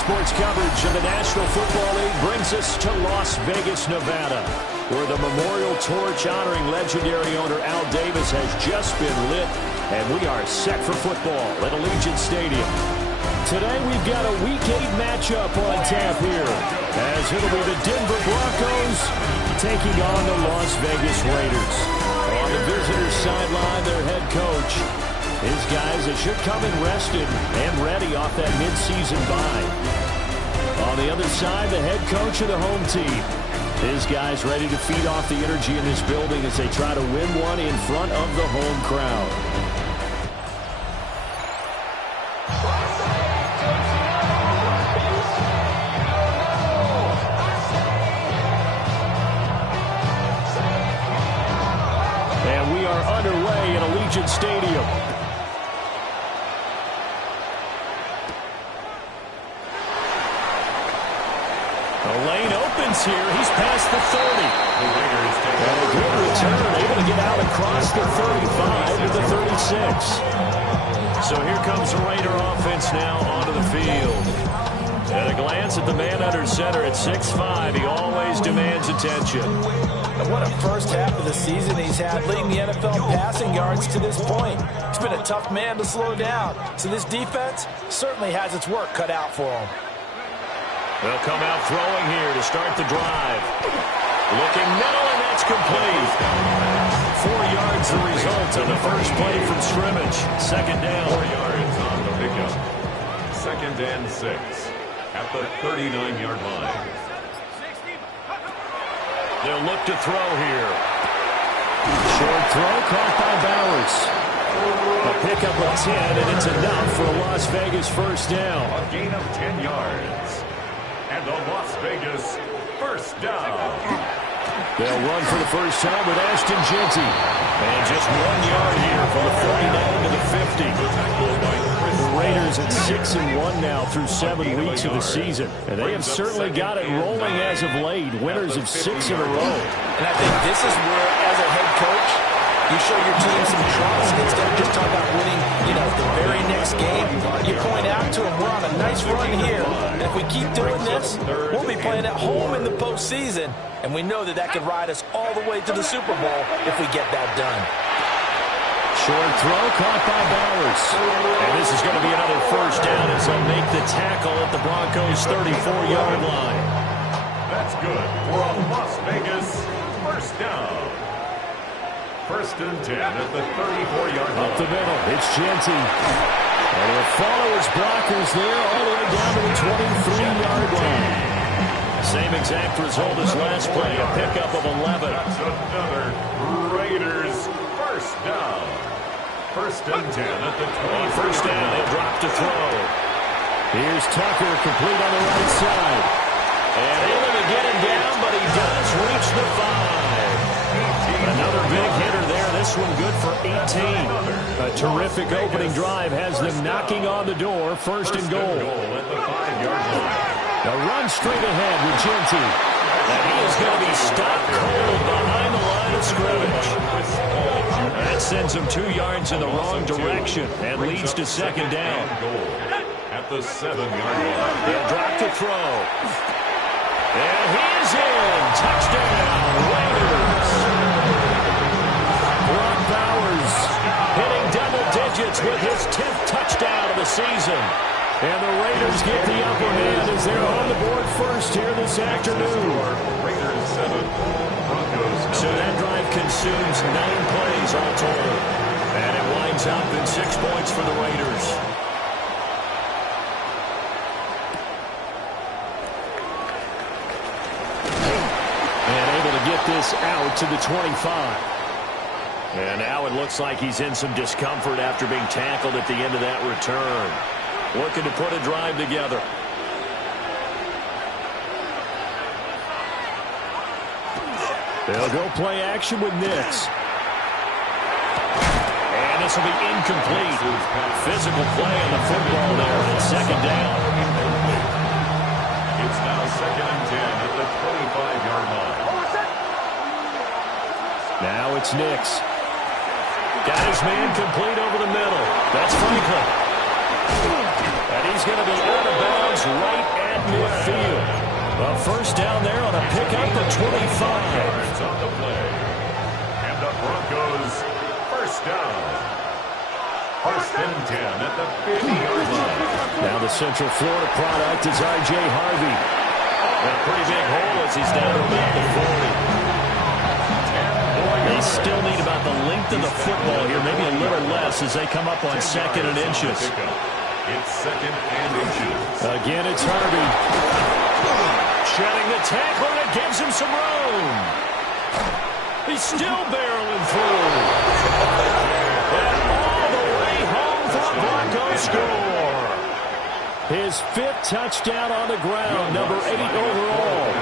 Sports coverage of the National Football League brings us to Las Vegas, Nevada, where the memorial torch honoring legendary owner Al Davis has just been lit, and we are set for football at Allegiant Stadium. Today we've got a Week 8 matchup on tap here, as it'll be the Denver Broncos taking on the Las Vegas Raiders. On the visitors' sideline, their head coach. His guys that should come in rested and ready off that midseason bye. On the other side, the head coach of the home team. His guys ready to feed off the energy in this building as they try to win one in front of the home crowd. And we are underway at Allegiant Stadium. The lane opens here. He's past the 30. And a good return, able to get out across the 35 to the 36. So here comes the Raider offense now onto the field. At a glance at the man under center at 6'5", he always demands attention. What a first half of the season he's had, leading the NFL in passing yards to this point. He's been a tough man to slow down, so this defense certainly has its work cut out for him. They'll come out throwing here to start the drive. Looking middle, and that's complete. 4 yards the result of the first play from scrimmage. Second down. 4 yards on the pickup. 2nd and 6 at the 39-yard line. They'll look to throw here. Short throw caught by Bowers. A pickup of 10, and it's enough for a Las Vegas first down. A gain of 10 yards. And the Las Vegas first down. They'll run for the first time with Ashton Jeanty. And just 1 yard here from the 49 to the 50. The Raiders at 6-1 now through 7 weeks of the season. And they have certainly got it rolling as of late. Winners of 6 in a row. And I think this is where, as a head coach, you show your team some trust instead of just talking about winning, the very next game. You point out to them, we're on a nice run here. And if we keep doing this, we'll be playing at home in the postseason. And we know that could ride us all the way to the Super Bowl if we get that done. Short throw caught by Bowers. And this is going to be another first down as they'll make the tackle at the Broncos' 34-yard line. That's good for a Las Vegas first down. 1st and 10 at the 34-yard line. Up the middle, it's Jeanty. And he'll follow his blockers there all the way down to the 23-yard line. Same exact result as last play, a pickup of 11. That's another Raiders first down. 1st and 10 at the 20. First down, he'll drop to throw. Here's Tucker, complete on the right side. And able to get him down, but he does reach the 5. Another big hitter there. This one good for 18. A terrific opening drive has them knocking on the door. First and goal. At the 5-yard line. A run straight ahead with Jeanty. And he is going to be stopped cold behind the line of scrimmage. That sends him 2 yards in the wrong direction and leads to second down. At the 7-yard line. They'll drop to throw. And he is in. Touchdown, Raiders. Brock Bowers hitting double digits with his 10th touchdown of the season. And the Raiders get the upper hand as they're on the board first here this afternoon. Raiders 7, Broncos 9. So that drive consumes 9 plays all total. And it winds up in 6 points for the Raiders. And able to get this out to the 25. And now it looks like he's in some discomfort after being tackled at the end of that return. Looking to put a drive together. They'll go play action with Nix. And this will be incomplete. Physical play on the football there on second down. It's now 2nd and 10 at the 25-yard line. Now it's Nix. Got his man complete over the middle. That's Franklin. And he's going to be out of bounds is right at midfield. A first down there on a pickup at 25. On the play. And the Broncos first down. First and 10 at the 50-yard line. Now the Central Florida product is R.J. Harvey. A pretty big hole as he's down to about the 40. They still need about the length of the football here, maybe a little less as they come up on second and inches. It's second and inches. Again, it's Harvey. Shedding the tackle, and it gives him some room. He's still barreling through. And all the way home for a Broncos score. His 5th touchdown on the ground, number 8 overall.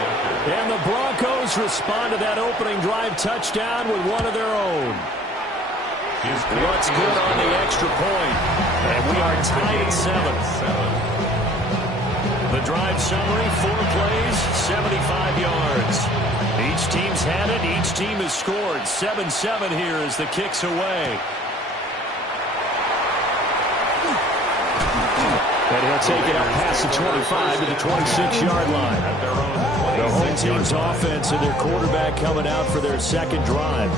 And the Broncos respond to that opening drive touchdown with one of their own. What's good on the extra point? And we are tied at 7. The drive summary, 4 plays, 75 yards. Each team's had it. Each team has scored. 7-7 here as the kick's away. And he'll take it up past the 25 to the 26-yard line. The home team's offense and their quarterback coming out for their second drive.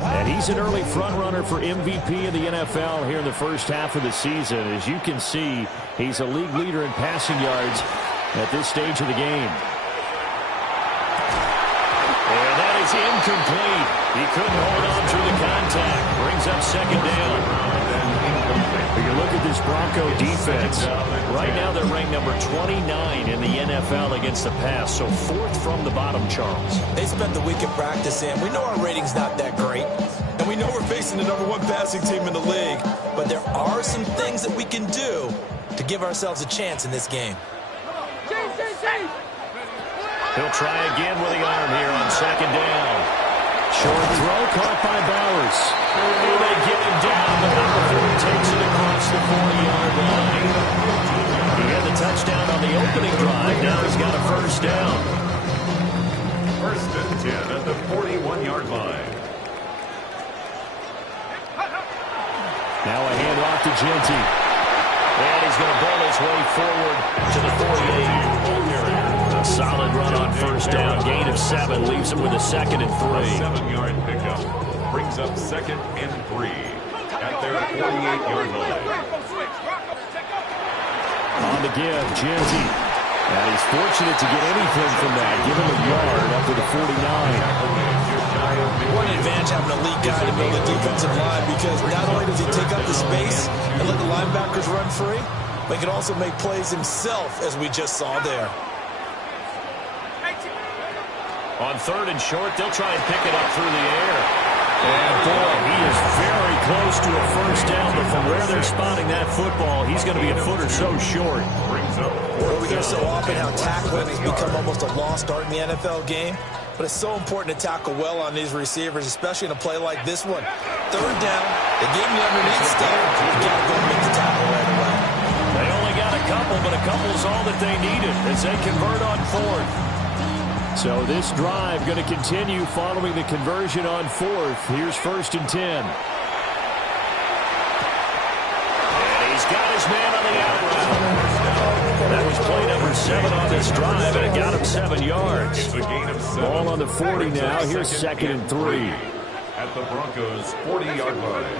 And he's an early front runner for MVP in the NFL here in the first half of the season. As you can see, he's a league leader in passing yards at this stage of the game. And that is incomplete. He couldn't hold on through the contact. Brings up second down. You look at this Bronco defense. Right now they're ranked number 29 in the NFL against the pass. So 4th from the bottom, Charles. They spent the week of practice in. We know our rating's not that great. And we know we're facing the number 1 passing team in the league. But there are some things that we can do to give ourselves a chance in this game. He'll try again with the arm here on second down. Short throw caught by Bowers. And they get him down, but not before he takes it across the 40-yard line. He had the touchdown on the opening drive. Now he's got a first down. First and 10 at the 41-yard line. Now a handoff to Genty. And he's going to ball his way forward to the 48. A solid run on first down. Gain of 7 leaves him with a second and 3. A 7-yard pickup brings up second and 3 at their 48-yard line. On the give, Genty. And he's fortunate to get anything from that. Give him a yard up to the 49. What an advantage having a lead guy to build a defensive line, because not only does he take up the space and let the linebackers run free, but he can also make plays himself, as we just saw there. On 3rd and short, they'll try and pick it up through the air. And boy, he is very close to a first down, but from where they're spotting that football, he's going to be a foot or so short. Well, we hear so often how tackling has become almost a lost art in the NFL game, but it's so important to tackle well on these receivers, especially in a play like this one. 3rd down, they gave him the underneath stuff. You got to go make the tackle right away. They only got a couple, but a couple is all that they needed as they convert on 4th. So this drive going to continue following the conversion on 4th. Here's 1st and 10. And he's got his man on the out route. That was play number 7 on this drive, and it got him 7 yards. It's a gain of 7. Ball on the 40 now. Here's 2nd and 3. At the Broncos' 40-yard line.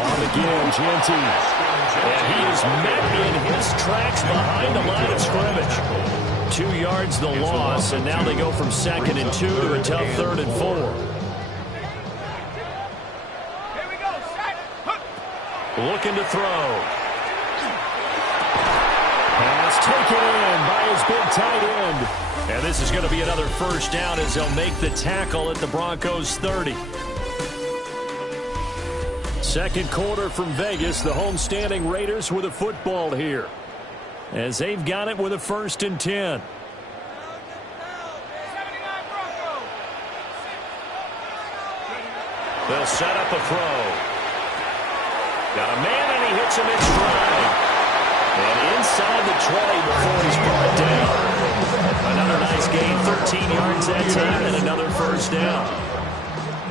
On the give, Genty. And he is met in his tracks behind the line of scrimmage. 2 yards the loss, and now they go from 2nd and 2 to a tough 3rd and 4. Looking to throw. Pass taken in by his big tight end. And this is going to be another first down as they'll make the tackle at the Broncos' 30. Second quarter from Vegas, the homestanding Raiders with a football here, as they've got it with a 1st and 10. They'll set up a throw. Got a man, and he hits him in stride. And inside the 20 before he's brought down. Another nice gain, 13 yards that time, and another first down.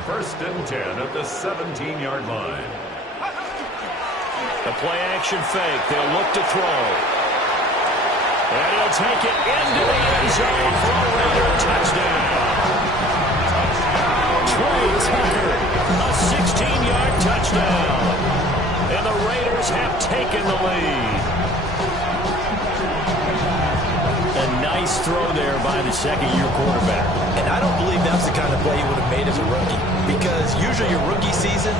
1st and 10 at the 17-yard line. The play-action fake. They'll look to throw. And he'll take it into the end zone for a Raider touchdown. Trey Tucker, a 16-yard touchdown. And the Raiders have taken the lead. A nice throw there by the second-year quarterback. And I don't believe that's the kind of play he would have made as a rookie, because usually your rookie season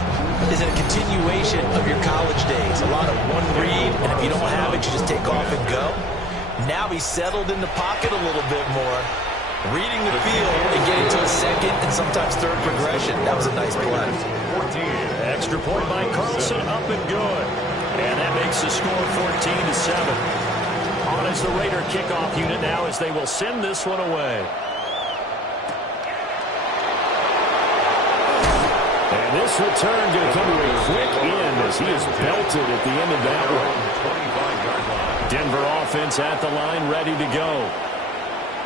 is a continuation of your college days. A lot of one read, and if you don't have it, you just take off and go. Now he's settled in the pocket a little bit more, reading the field and getting to a second and sometimes third progression. That was a nice play. Extra point by Carlson, up and good. And that makes the score 14-7. On as the Raider kickoff unit now as they will send this one away. And this return going to come to a quick end as he is belted at the end of that one. Denver offense at the line, ready to go.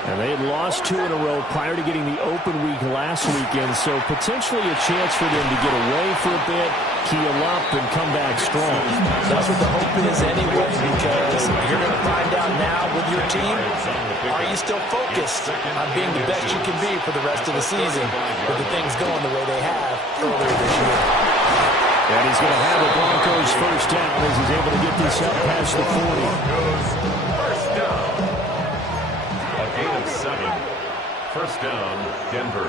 And they had lost 2 in a row prior to getting the open week last weekend, so potentially a chance for them to get away for a bit, keel up, and come back strong. That's what the hope is anyway, because you're going to find out now with your team, are you still focused on being the best you can be for the rest of the season with the things going the way they have earlier this year. And he's going to have the Broncos first down as he's able to get this up past the 40. First down, Denver.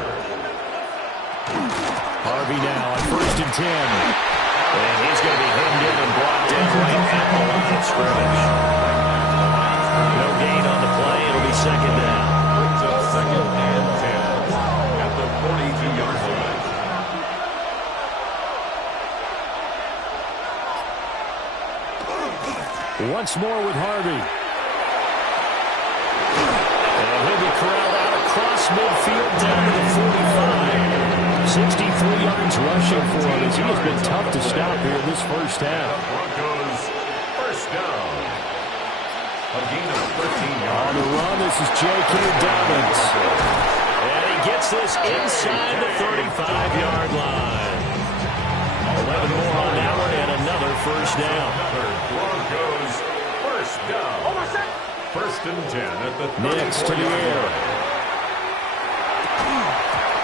Harvey now on 1st and 10. And he's going to be hemmed in and blocked in right at the line of scrimmage. No gain on the play. It'll be second down. Brings up second and 10 at the 42-yard line. Once more with Harvey. And he'll be corralled out across midfield down to the 45. 63 yards rushing for him as he has been tough to stop here in this first half. Broncos first down. A gain of 13 yards. On the run, this is J.K. Dobbins. And he gets this inside the 35-yard line. 11 more on that one and another first down. Broncos first down. First and 10 at the 34 Next to the air.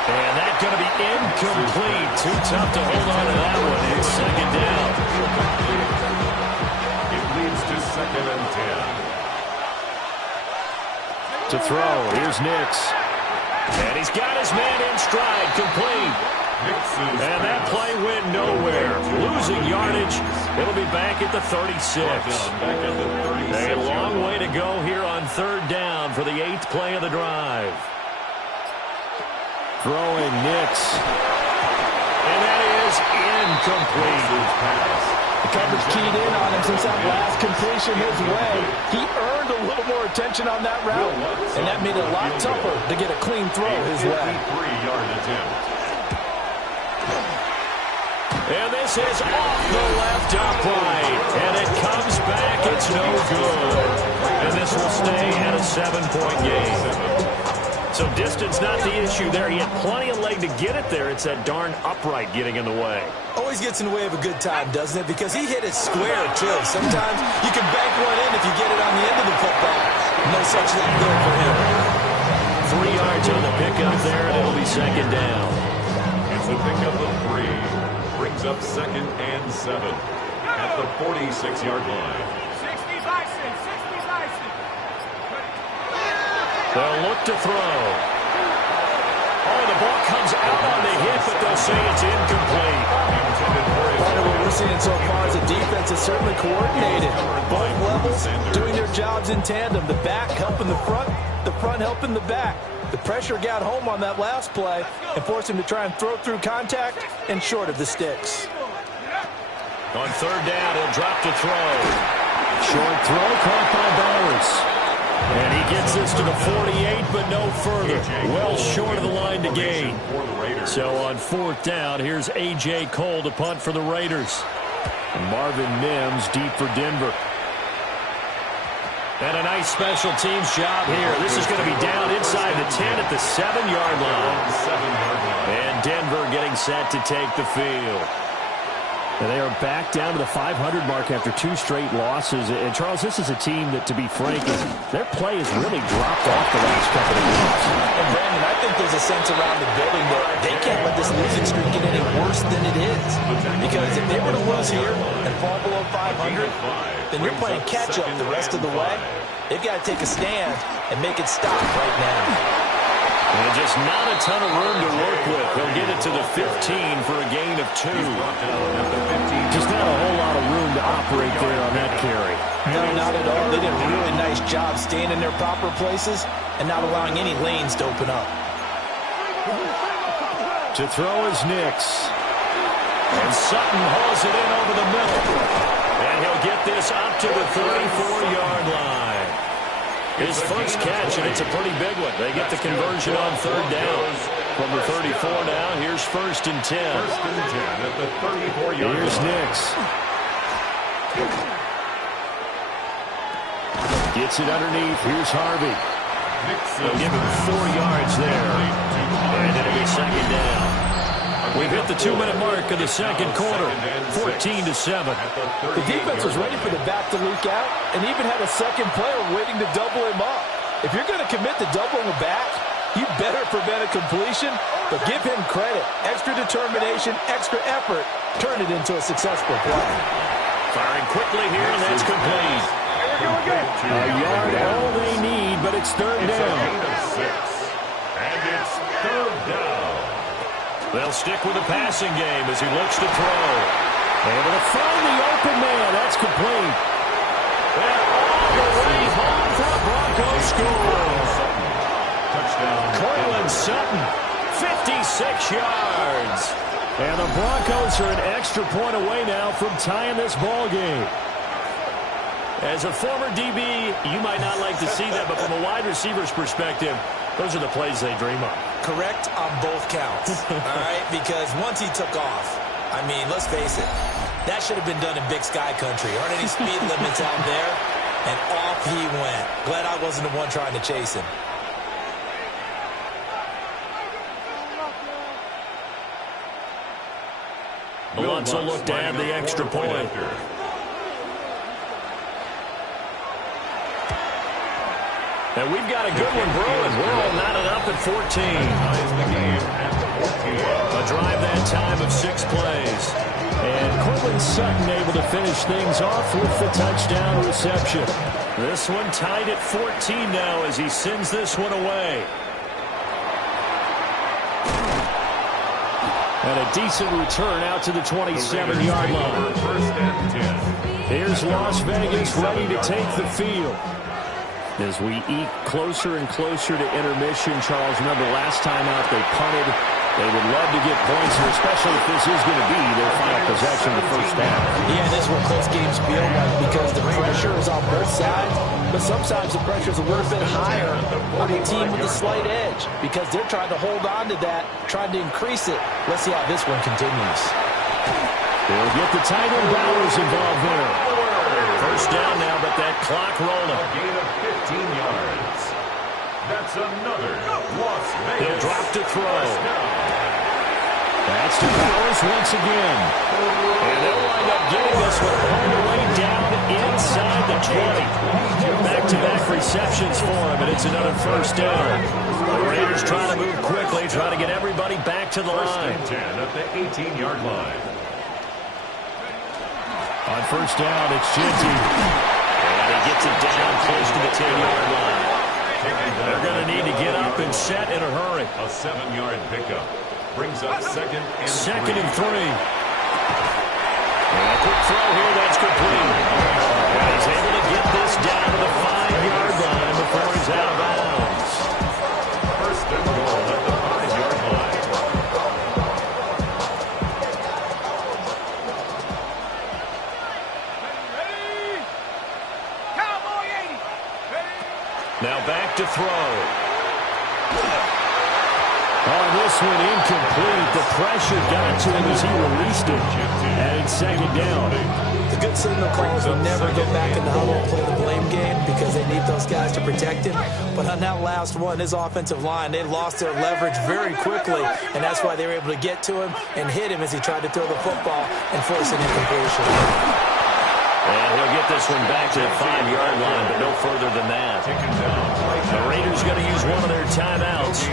And that's going to be incomplete. Too tough to hold on to that one. It's second down. It leads to second and 10. To throw, here's Nix. And he's got his man in stride, complete. And that play went nowhere. Losing yardage. It'll be back at the 36. A long way to go here on third down for the 8th play of the drive. Throwing Nix. And that is incomplete. The coverage keyed in on him since that last completion his way. He earned a little more attention on that route, and that made it a lot tougher to get a clean throw his way. 53-yard attempt. And this is off the left upright. And it comes back. It's no good. And this will stay at a 7-point game. So distance not the issue there. He had plenty of leg to get it there. It's that darn upright getting in the way. Always gets in the way of a good time, doesn't it? Because he hit it square, too. Sometimes you can bank one in if you get it on the end of the football. No such luck there for him. 3 yards on the pickup there, and it'll be second down. It's a pickup of 3. Brings up second and 7 at the 46-yard line. They'll look to throw. Oh, the ball comes out on the hit, but they'll say it's incomplete. Part of what we're seeing so far is the defense is certainly coordinated. Both levels doing their jobs in tandem. The back helping the front helping the back. The pressure got home on that last play and forced him to try and throw through contact and short of the sticks. On third down, he'll drop to throw. Short throw caught by Bowers. And he gets this to the 48, but no further. Well short of the line to gain. So on fourth down, here's A.J. Cole to punt for the Raiders. And Marvin Mims deep for Denver. And a nice special teams job here. This is going to be down inside the 10 at the 7-yard line. And Denver getting set to take the field. And they are back down to the 500 mark after 2 straight losses. And, Charles, this is a team that, to be frank, their play has really dropped off the last couple of weeks. And, Brandon, I think there's a sense around the building that they can't let this losing streak get any worse than it is. Because if they were to lose here and fall below 500, then you're playing catch-up the rest of the way. They've got to take a stand and make it stop right now. And just not a ton of room to work with. He'll get it to the 15 for a gain of 2. Just not a whole lot of room to operate there on that carry. No, not at all. They did a really nice job staying in their proper places and not allowing any lanes to open up. To throw is Nix. And Sutton hauls it in over the middle. And he'll get this up to the 34-yard line. His first catch, and it's a pretty big one. They get the conversion on 3rd down. From the 34 now, here's 1st and 10. 1st and 10 at the 34-yard line. Here's Nix. Gets it underneath. Here's Harvey. They'll give him 4 yards there. And it'll be 2nd down. We've hit the 2-minute mark of the 2nd quarter, 14-7. The defense was ready for the back to leak out and even had a second player waiting to double him up. If you're going to commit to doubling the back, you better prevent a completion, but give him credit. Extra determination, extra effort, turn it into a successful play. Firing quickly here, and that's complete. A yard, all they need, but it's 3rd down. And it's 3rd down. They'll stick with the passing game as he looks to throw. Able to find the open man. That's complete. And all the way home for a Broncos score. Touchdown. Cortland Sutton, 56 yards. And the Broncos are an extra point away now from tying this ball game. As a former DB, you might not like to see that, but from a wide receiver's perspective, those are the plays they dream of. Correct on both counts, all right? Because once he took off, I mean, let's face it, that should have been done in Big Sky country. Aren't any speed limits out there? And off he went. Glad I wasn't the one trying to chase him. Alonso looked to add the extra point. And we've got a good one brewing. We're all knotted up at 14. A drive that time of 6 plays. And Cortland Sutton able to finish things off with the touchdown reception. This one tied at 14 now as he sends this one away. And a decent return out to the 27-yard line. 1st and 10. Here's Las Vegas ready to take the field. As we eke closer and closer to intermission, Charles, remember last time out they punted. They would love to get points, and especially if this is going to be their final possession of the first half. Yeah, this is what close games feel like because the pressure is on both sides, but sometimes the pressure is a little bit higher on the team with the slight edge because they're trying to hold on to that, trying to increase it. Let's see how this one continues. They'll get the tight end Bowers involved there. First down now, but that clock rolling. A gain of 15 yards. That's another Las Vegas. They'll drop to throw. First down. That's to Bowers once again. And they'll wind up getting this one all the way down inside the 20. Back-to-back receptions for him, and it's another first down. The Raiders trying to move quickly, trying to get everybody back to the line. First and 10 at the 18-yard line. On first down, it's Ginty. And he gets it down close to the 10-yard line. They're going to need to get up and set in a hurry. A 7-yard pickup brings up 2nd and 3. 2nd and 3. And a quick throw here, that's complete. And he's able to get this down to the 5-yard line before he's out of bounds. First and goal at the 5-yard line. Now back to throw. On this this one incomplete. The pressure got to him as he released it. And it's second down. The good signal calls will never go back in the huddle and play the blame game because they need those guys to protect him. But on that last one, his offensive line, they lost their leverage very quickly, and that's why they were able to get to him and hit him as he tried to throw the football and force an incompletion. And he'll get this one back to the 5-yard line, but no further than that. The Raiders going to use one of their timeouts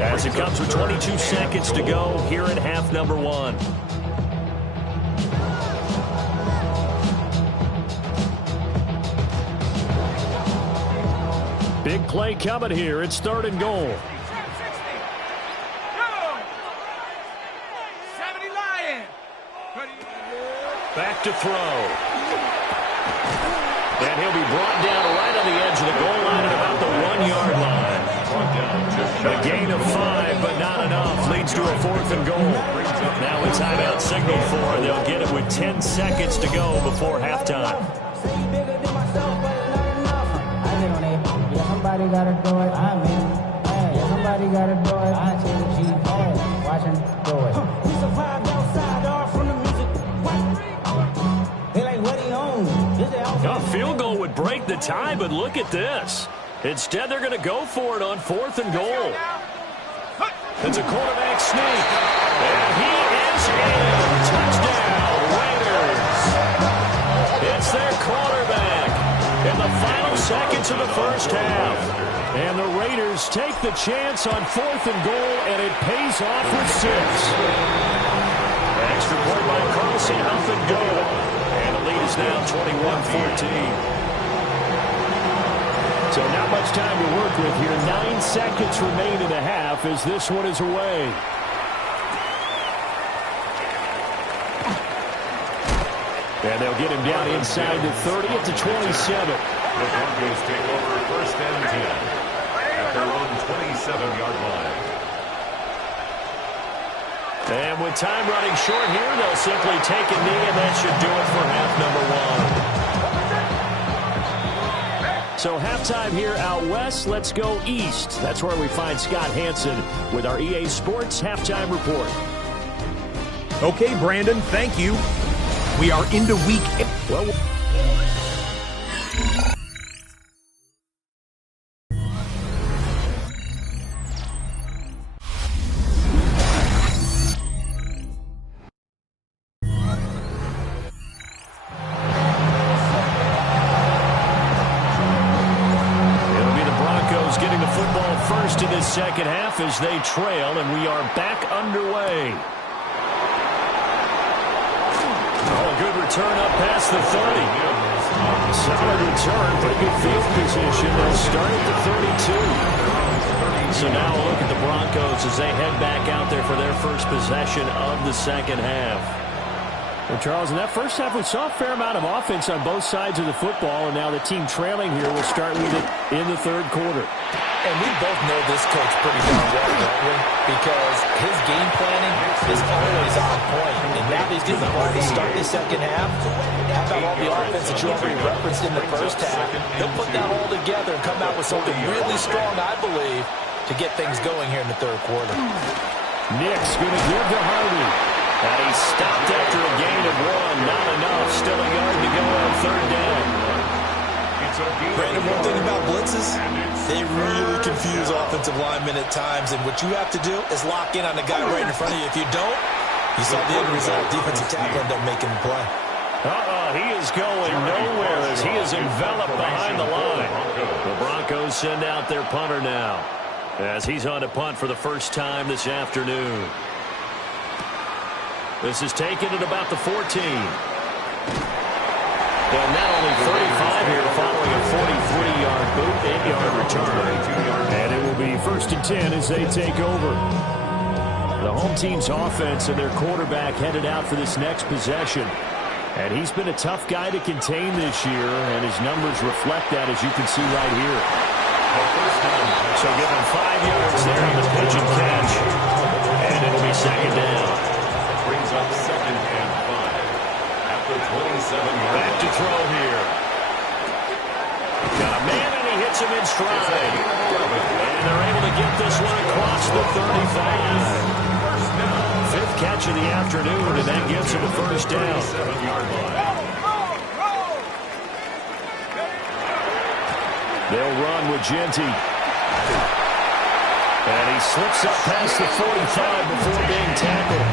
as it comes with 22 seconds to go here at half number 1. Big play coming here. It's 3rd and goal. Back to throw. And he'll be brought down right on the edge of the goal line at about the 1-yard line. A gain of 5, but not enough. Leads to a 4th and goal. Now a timeout signal for. They'll get it with 10 seconds to go before halftime. Somebody gotta do it. I'm in. Hey, somebody gotta do it. I take the G. Hey, watch him do it. We survived outside, all from the music. They like, what he on? A field goal would break the tie, but look at this. Instead, they're going to go for it on 4th and goal. It's a quarterback sneak. And he is in. Touchdown, Raiders. It's their quarterback in the final seconds of the first half. And the Raiders take the chance on 4th and goal, and it pays off with 6. Extra point by Carlson, up and go. And the lead is now 21-14. So not much time to work with here. 9 seconds remain in the half as this one is away. And they'll get him down inside the 30 at the 27. The Broncos take over 1st and 10 at their own 27-yard line. And with time running short here, they'll simply take a knee, and that should do it for half number 1. So halftime here out west, let's go east. That's where we find Scott Hansen with our EA Sports Halftime Report. Okay, Brandon, thank you. We are into week 8. Well, first in this second half as they trail, and we are back underway. Oh, a good return up past the 30. Solid return, pretty good field position. They'll start at the 32. So now a look at the Broncos as they head back out there for their first possession of the second half. Well, Charles, in that first half, we saw a fair amount of offense on both sides of the football, and now the team trailing here will start with it in the third quarter. And we both know this coach pretty darn well, don't we? Because his game planning is always on point. And now he's getting the ball to start the second half. How about all the offense that you already referenced in the first half? He'll put that all together and come out with something really strong, I believe, to get things going here in the third quarter. Nick's going to give to Harvey. And he stopped after a gain of 1. Not enough. Still a yard to go on third down. Brandon, one thing about blitzes, they really confuse offensive linemen at times. And what you have to do is lock in on the guy right in front of you. If you don't, you saw the end result. Defensive tackle ended up making the play. He is going nowhere as he is enveloped behind the line. The Broncos send out their punter now as he's on to punt for the first time this afternoon. This is taken at about the 14. And not only 35 here following a 43-yard boot, 8-yard return. And it will be 1st and 10 as they take over. The home team's offense and their quarterback headed out for this next possession. And he's been a tough guy to contain this year, and his numbers reflect that, as you can see right here. So give him 5 yards there on the pitch and catch. And it'll be second down. Brings up 2nd and 5 at the 27-yard Back to throw here. Got a man, and he hits him in stride. And they're able to get this one across the 35. Fifth catch of the afternoon, and that gets him a first down. They'll run with Genty. And he slips up past the 45 before being tackled.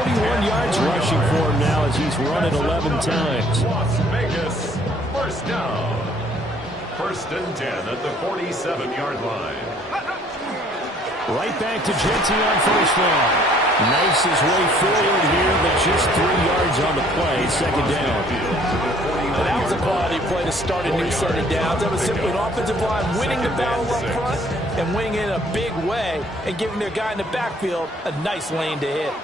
41 yards rushing for him now as he's run it 11 times. Las Vegas, first down. First and 10 at the 47-yard line. Right back to Genty on first down. Knifes his way forward here, but just 3 yards on the play. Second down. And that was a quality play to start a new set of downs. That was simply an offensive line winning the battle up front and winning it in a big way and giving their guy in the backfield a nice lane to hit.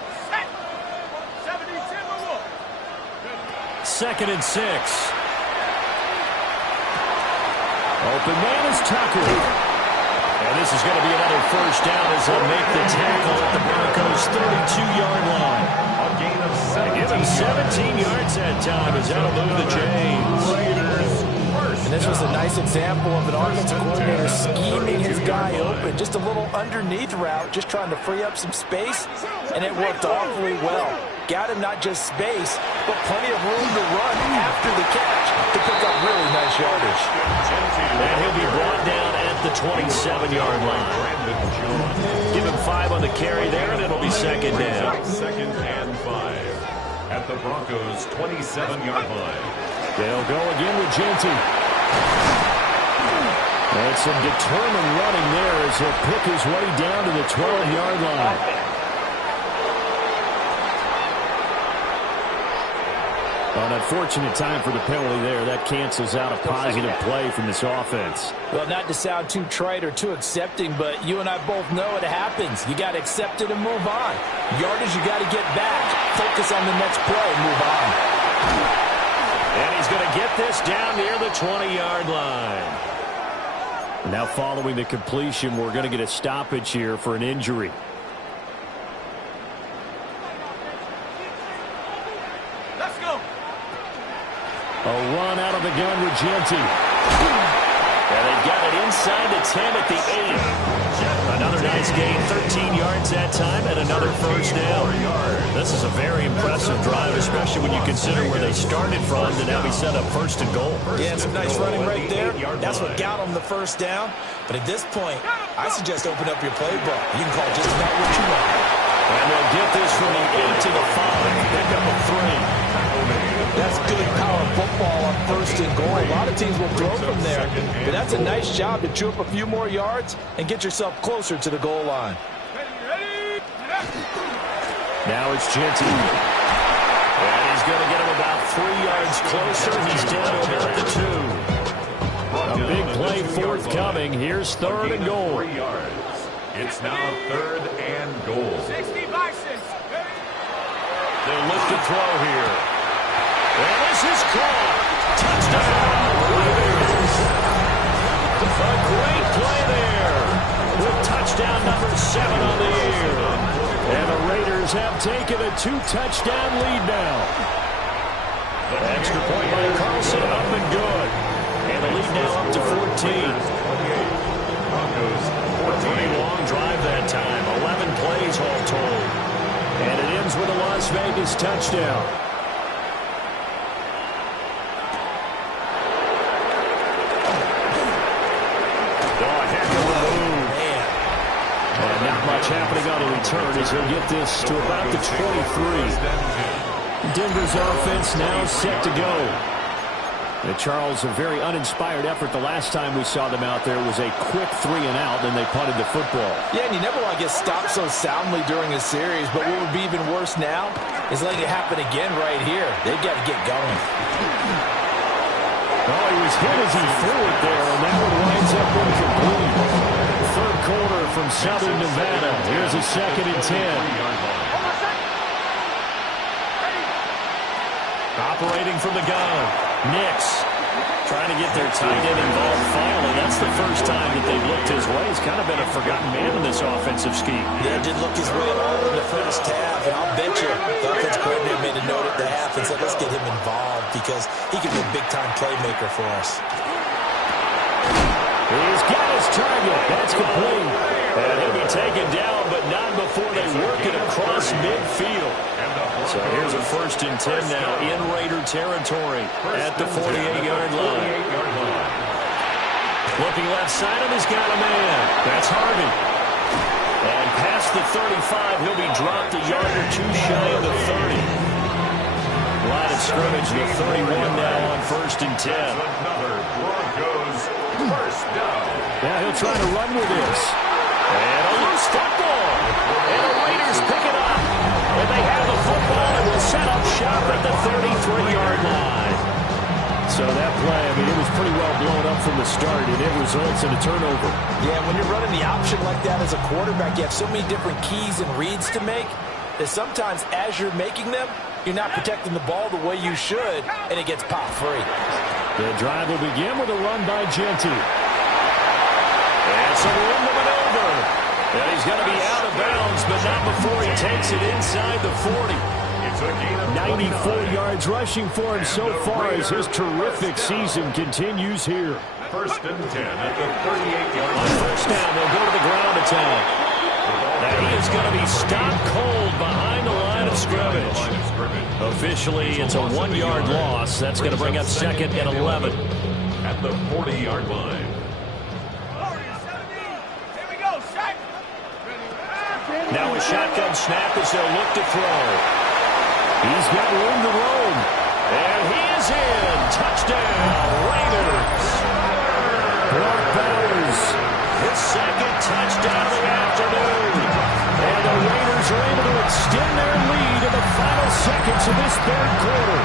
Second and 6. Open man is Tucker. And this is going to be another first down as they'll make the tackle at the Broncos' 32-yard line. A gain of 17. Give him 17 yards that time as that'll move the chains. And this was a nice example of an offensive coordinator scheming his guy open. Just a little underneath route, just trying to free up some space, and it worked awfully well. Got him not just space, but plenty of room to run after the catch to pick up really nice yardage. And he'll be brought down at the 27-yard line. Give him 5 on the carry there, and it'll be second down. Second and 5 at the Broncos' 27-yard line. They'll go again with Genty. And some determined running there as he'll pick his way down to the 12-yard line. An unfortunate time for the penalty there. That cancels out a positive play from this offense. Well, not to sound too trite or too accepting, but you and I both know it happens. You got to accept it and move on. Yardage, you got to get back. Focus on the next play and move on. And he's going to get this down near the 20-yard line. Now following the completion, we're going to get a stoppage here for an injury. A run out of the gun with Genty. And they've got it inside the 10 at the 8. Another nice gain, 13 yards that time, and another first down. This is a very impressive drive, especially when you consider where they started from to now be set up first and goal. Yeah, some nice running right there. That's what got them the first down. But at this point, I suggest open up your playbook. You can call just about what you want. And they'll get this from the 8 to the 5. Pick up a 3. That's good power football on first and goal. A lot of teams will throw from there. But that's a nice job to chew up a few more yards and get yourself closer to the goal line. Now it's Genty. And he's going to get him about 3 yards closer. He's down over at the 2. A big play forthcoming. Here's third and goal. 3 yards. It's now third and goal. 60 by 6. They'll look to throw here. And this is caught. Touchdown, Raiders. A great play there with touchdown number 7 on the year. And the Raiders have taken a 2-touchdown lead now. Extra point by Carlson, up and good. And the lead now up to 14. Broncos, A pretty long drive that time. 11 plays all told. And it ends with a Las Vegas touchdown. Much happening on the return as he'll get this to about the 23. Denver's offense now set to go. Charles, a very uninspired effort the last time we saw them out there was a quick 3 and out, then they punted the football. Yeah, and you never want to get stopped so soundly during a series, but what would be even worse now is letting it happen again right here. They've got to get going. Oh, he was hit as he threw it there, and that one winds up incomplete. Third quarter from Southern Nevada. Here's a second and 10. Operating from the gun. Nix trying to get their tight end involved finally. That's the first time that they've looked his way. He's kind of been a forgotten man in this offensive scheme. Yeah, did look his way all in the first half, and I'll bet you the offensive coordinator made a note at the half and said, let's get him involved because he can be a big-time playmaker for us. He's got his target. That's complete. And he'll be taken down, but not before they work it across midfield. So here's a 1st and 10 now in Raider territory at the 48-yard line. Looking left side, and he's got a man. That's Harvey. And past the 35, he'll be dropped a yard or two shy of the 30. Line of scrimmage, the 31 now on 1st and 10. Another Broncos first down. Now he'll try to run with this. And a loose football. And the Raiders pick it up. And they have the football and will set up shop at the 33-yard line. So that play, I mean, it was pretty well blown up from the start, and it results in a turnover. Yeah, when you're running the option like that as a quarterback, you have so many different keys and reads to make that sometimes as you're making them, you're not protecting the ball the way you should, and it gets popped free. The drive will begin with a run by Genty. And some room to maneuver. And he's going to be out of bounds, but not before he takes it inside the 40. 94 yards rushing for him so far as his terrific season continues here. 1st and 10 at the 38-yard line. On 1st down, they'll go to the ground attack. And he is going to be stopped cold behind the line of scrimmage. Officially, it's a 1-yard loss. That's going to bring up 2nd and 11. At the 40-yard line. Now a shotgun snap as they'll look to throw. He's got room to roam. And he is in. Touchdown, Raiders. Brock Bowers, his 2nd touchdown of the afternoon. And the Raiders are able to extend their lead in the final seconds of this 3rd quarter.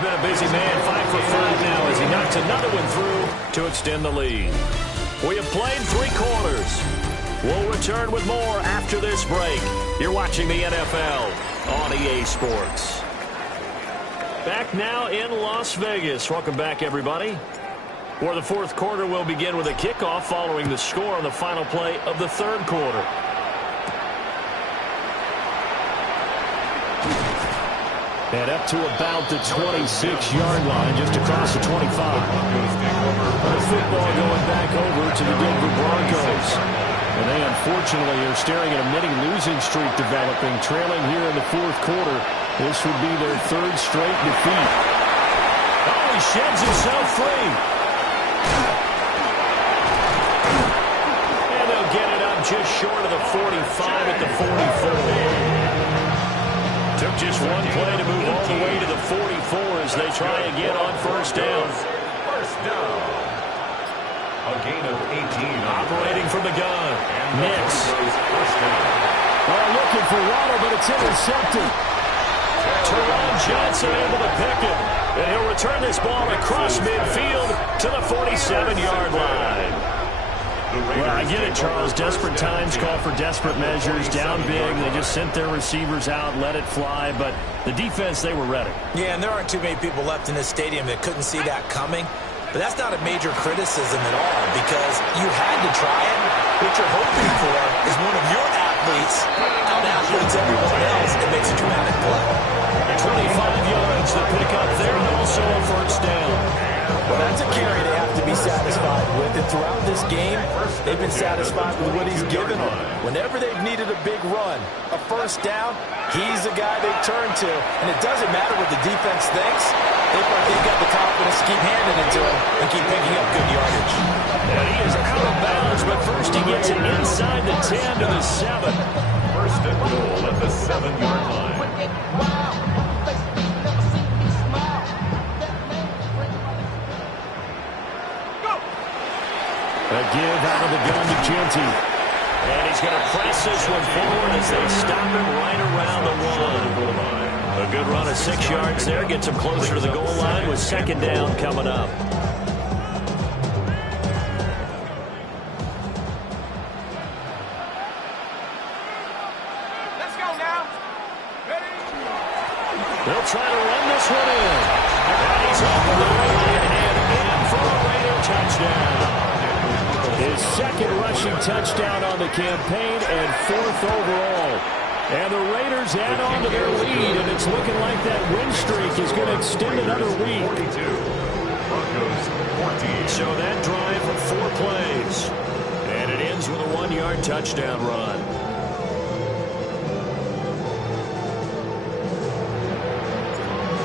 Been a busy man, 5 for 5 now as he knocks another one through to extend the lead. We have played 3 quarters. We'll return with more after this break. You're watching the NFL on EA Sports. Back now in Las Vegas. Welcome back, everybody. For the 4th quarter, we'll begin with a kickoff following the score on the final play of the 3rd quarter. And up to about the 26-yard line, just across the 25. The football going back over to the Denver Broncos. And they unfortunately are staring at a mini losing streak developing, trailing here in the 4th quarter. This would be their 3rd straight defeat. Oh, he sheds himself free. And they'll get it up just short of the 45 at the 44. Took just one play to move all the way to the 44 as they try again on 1st down. 1st down. A gain of 18. Operating from the gun. Nix. Looking for Waddle, but it's intercepted. Teron Johnson able to pick it. And he'll return this ball across midfield to the 47-yard line. Well, I get it, Charles. Desperate times call for desperate measures. Down big. They just sent their receivers out, let it fly. But the defense, they were ready. Yeah, and there aren't too many people left in this stadium that couldn't see that coming. But that's not a major criticism at all because you had to try it. What you're hoping for is one of your athletes out-athletes everyone else and makes a dramatic play. 25 yards to pick up there and also a 1st down. Well, that's a carry they have to be satisfied with. And throughout this game, they've been satisfied with what he's given them. Whenever they've needed a big run, a 1st down, he's the guy they turn to. And it doesn't matter what the defense thinks. They've got the confidence to keep handing it to him and keep picking up good yardage. And he is out of bounds, but first he gets it inside the 10 to the 7. 1st and goal at the 7-yard line. A give out of the gun to Genty. And he's going to press this one forward as they stop him right around the 1. A good run of 6 yards there. Gets him closer to the goal line with 2nd down coming up. Let's go now. second rushing touchdown on the campaign and 4th overall. And the Raiders add on to their lead, and it's looking like that win streak is going to extend another week. Broncos 14. So that drive, 4 plays. And it ends with a 1-yard touchdown run.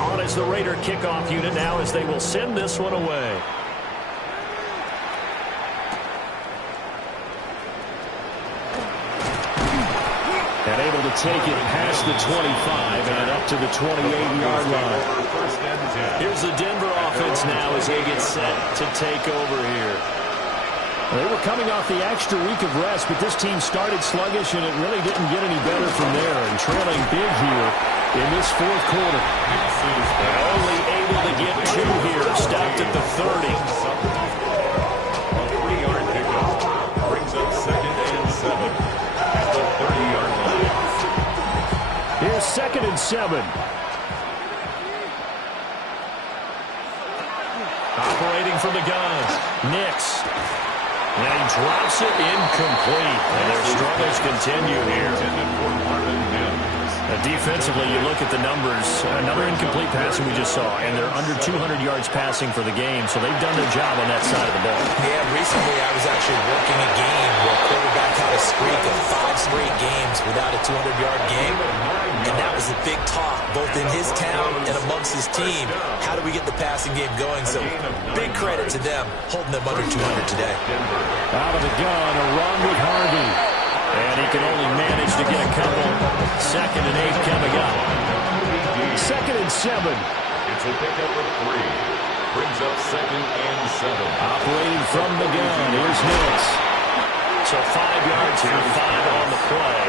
On is the Raider kickoff unit now as they will send this one away. And able to take it past the 25 and up to the 28-yard line. Here's the Denver offense now as they get set to take over here. They were coming off the extra week of rest, but this team started sluggish, and it really didn't get any better from there. And trailing big here in this 4th quarter. And only able to get 2 here, stopped at the 30. A 3-yard pickup brings up 2nd and 7 at the 30-yard line. Here's 2nd and 7. Operating from the gun, Nix. And he drops it incomplete. And their struggles continue here. Defensively, you look at the numbers. Another incomplete pass that we just saw. And they're under 200 yards passing for the game. So they've done their job on that side of the ball. Yeah, recently I was actually working a game where a quarterback had a streak of 5 straight games without a 200-yard game. And that was a big talk, both in his town and amongst his team. How do we get the passing game going? So big credit to them, holding them under 200 today. Out of the gun, a run with Harvey. And he can only manage to get a couple. 2nd and 8 coming up. 2nd and 7. It's a pickup of 3. Brings up 2nd and 7. Operating from the gun. Here's Nix. So 5 yards here, 5 on the play.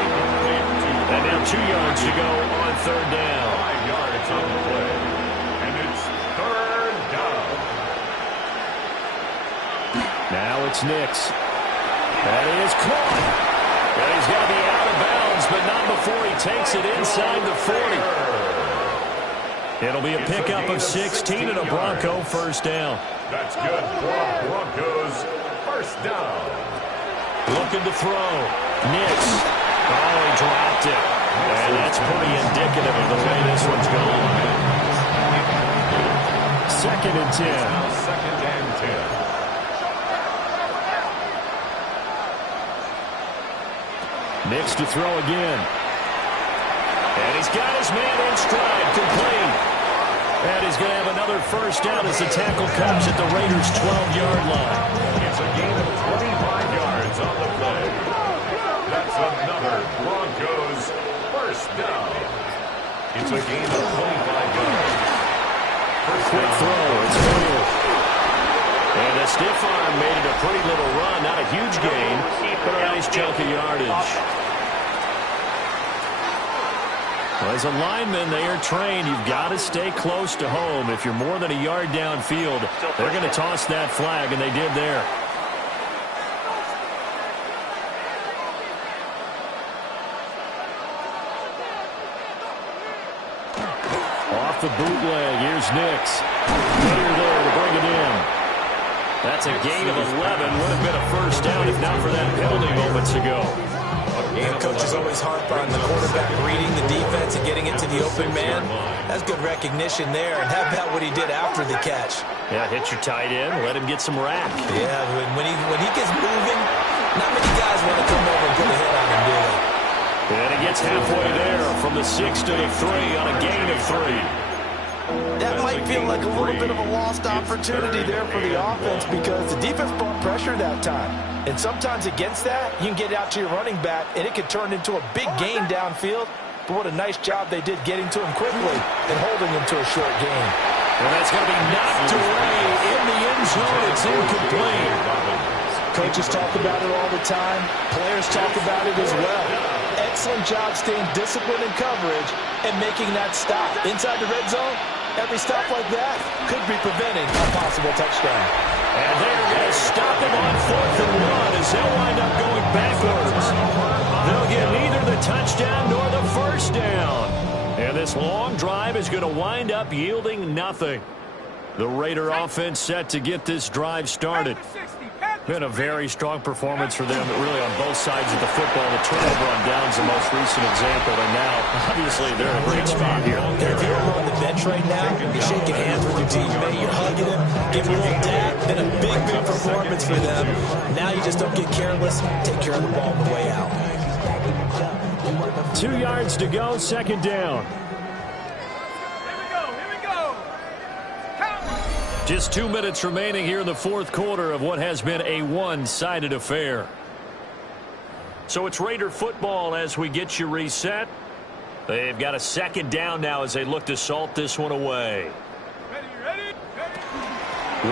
And now 2 yards to go on 3rd down. 5 yards on the play. And it's 3rd down. Now it's Nix. That is caught. And he's going to be out of bounds, but not before he takes it inside the 40. It'll be a pickup of 16 and a Bronco 1st down. That's good for Broncos 1st down. Looking to throw. Nix. Oh, he dropped it. And that's pretty indicative of the way this one's going. 2nd and 10. Now 2nd and 10. Nix to throw again. And he's got his man in stride, complete. And he's going to have another 1st down as the tackle comes at the Raiders' 12-yard line. It's a gain of 25 yards on the play. That's another Broncos 1st down. It's a gain of 25 yards. Quick throw. It's Hill. And a stiff arm made it a pretty little run. Not a huge gain, but a nice chunk of yardage. Well, as a lineman, they are trained. You've got to stay close to home. If you're more than a yard downfield, they're going to toss that flag, and they did there. Off the bootleg, here's Nix. Clear there to bring it in. That's a gain of 11. Would have been a 1st down if not for that penalty moments ago. And coaches always harp on the quarterback reading the defense and getting it to the open man. That's good recognition there. And how about what he did after the catch? Yeah, hit your tight end, let him get some rack. Yeah, when he gets moving, not many guys want to come over and put a hit on him, do they? And he gets halfway there from the 6 to the 3 on a gain of 3. That might feel like a little bit of a lost opportunity there for the offense because the defense brought pressure that time. And sometimes against that, you can get out to your running back, and it could turn into a big gain downfield. But what a nice job they did getting to him quickly and holding him to a short gain. And that's going to be knocked away in the end zone. It's incomplete. Coaches talk about it all the time. Players talk about it as well. Excellent job staying disciplined in coverage and making that stop. Inside the red zone, every stop like that could be preventing a possible touchdown. And they're going to stop him on 4th and 1 as they'll wind up going backwards. They'll get neither the touchdown nor the 1st down. And this long drive is going to wind up yielding nothing. The Raider offense set to get this drive started. Been a very strong performance for them, really on both sides of the football. The turnover on down's the most recent example, and now, obviously, they're in a great spot here. If you're on the bench right now, you're shaking hands with your teammate, you're hugging him, giving a little dap. Been a big performance for them. Now you just don't get careless. Take care of the ball on the way out. 2 yards to go, second down. Just 2 minutes remaining here in the fourth quarter of what has been a one-sided affair. So it's Raider football as we get you reset. They've got a second down now as they look to salt this one away. Ready.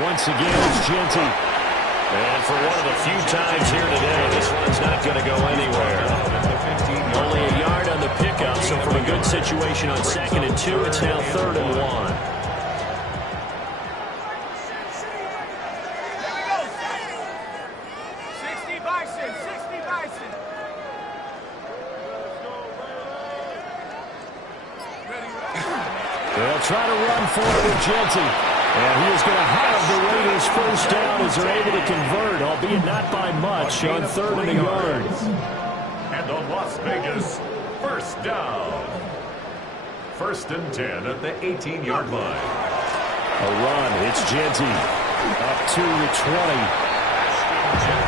Once again, it's Genty. And for one of the few times here today, this one's not going to go anywhere. Only a yard on the pickup, so from a good situation on 2nd and 2, it's now 3rd and 1. They'll try to run for it with Genty. And he is going to have the Raiders first down as they're able to convert, albeit not by much, on 3rd and a yard. And the Las Vegas first down. 1st and 10 at the 18-yard line. A run. It's Genty. Up to the 20.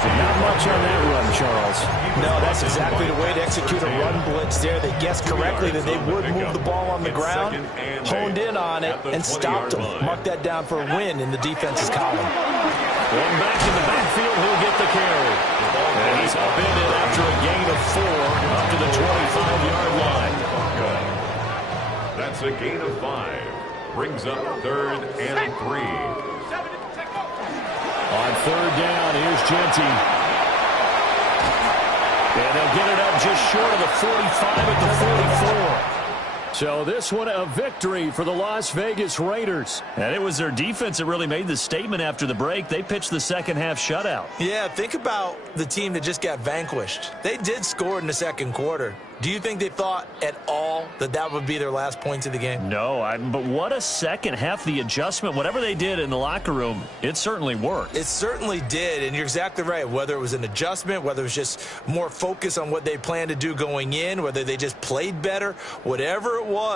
Not much on that run, Charles. No, that's exactly the way to execute a run blitz there. They guessed correctly that they would move the ball on the ground, honed in on it, and stopped them. Mark that down for a win in the defense's column. One back in the backfield, he'll get the carry. And he's upended after a gain of 4 up to the 25-yard line. That's a gain of 5. Brings up 3rd and 3. On 3rd down, here's Genty. And they'll get it up just short of the 45 at the 44. So this one a victory for the Las Vegas Raiders. And it was their defense that really made the statement after the break. They pitched the second half shutout. Yeah, think about the team that just got vanquished. They did score in the second quarter. Do you think they thought at all that that would be their last points of the game? No, but what a second half. The adjustment, whatever they did in the locker room, it certainly worked. It certainly did, and you're exactly right. Whether it was an adjustment, whether it was just more focus on what they planned to do going in, whether they just played better, whatever it was,